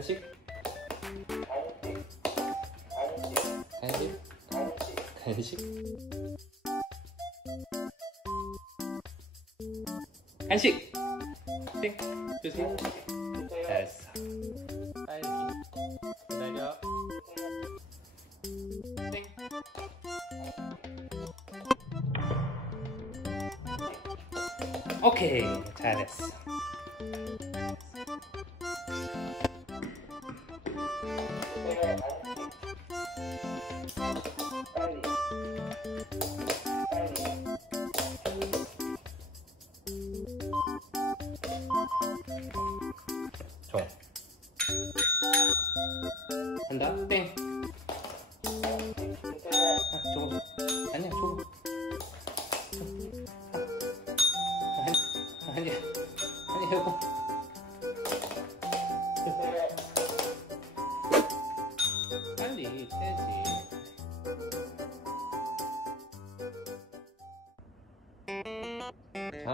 간식? 간식? 간식? 간식! 땡! 주세요. 됐어. 빨리 기다려. 땡! 오케이, 잘했어. 종 한다. 땡. 저거 아니야, 저거 아니야, 아니야, 이거 빨리 해야지. 자,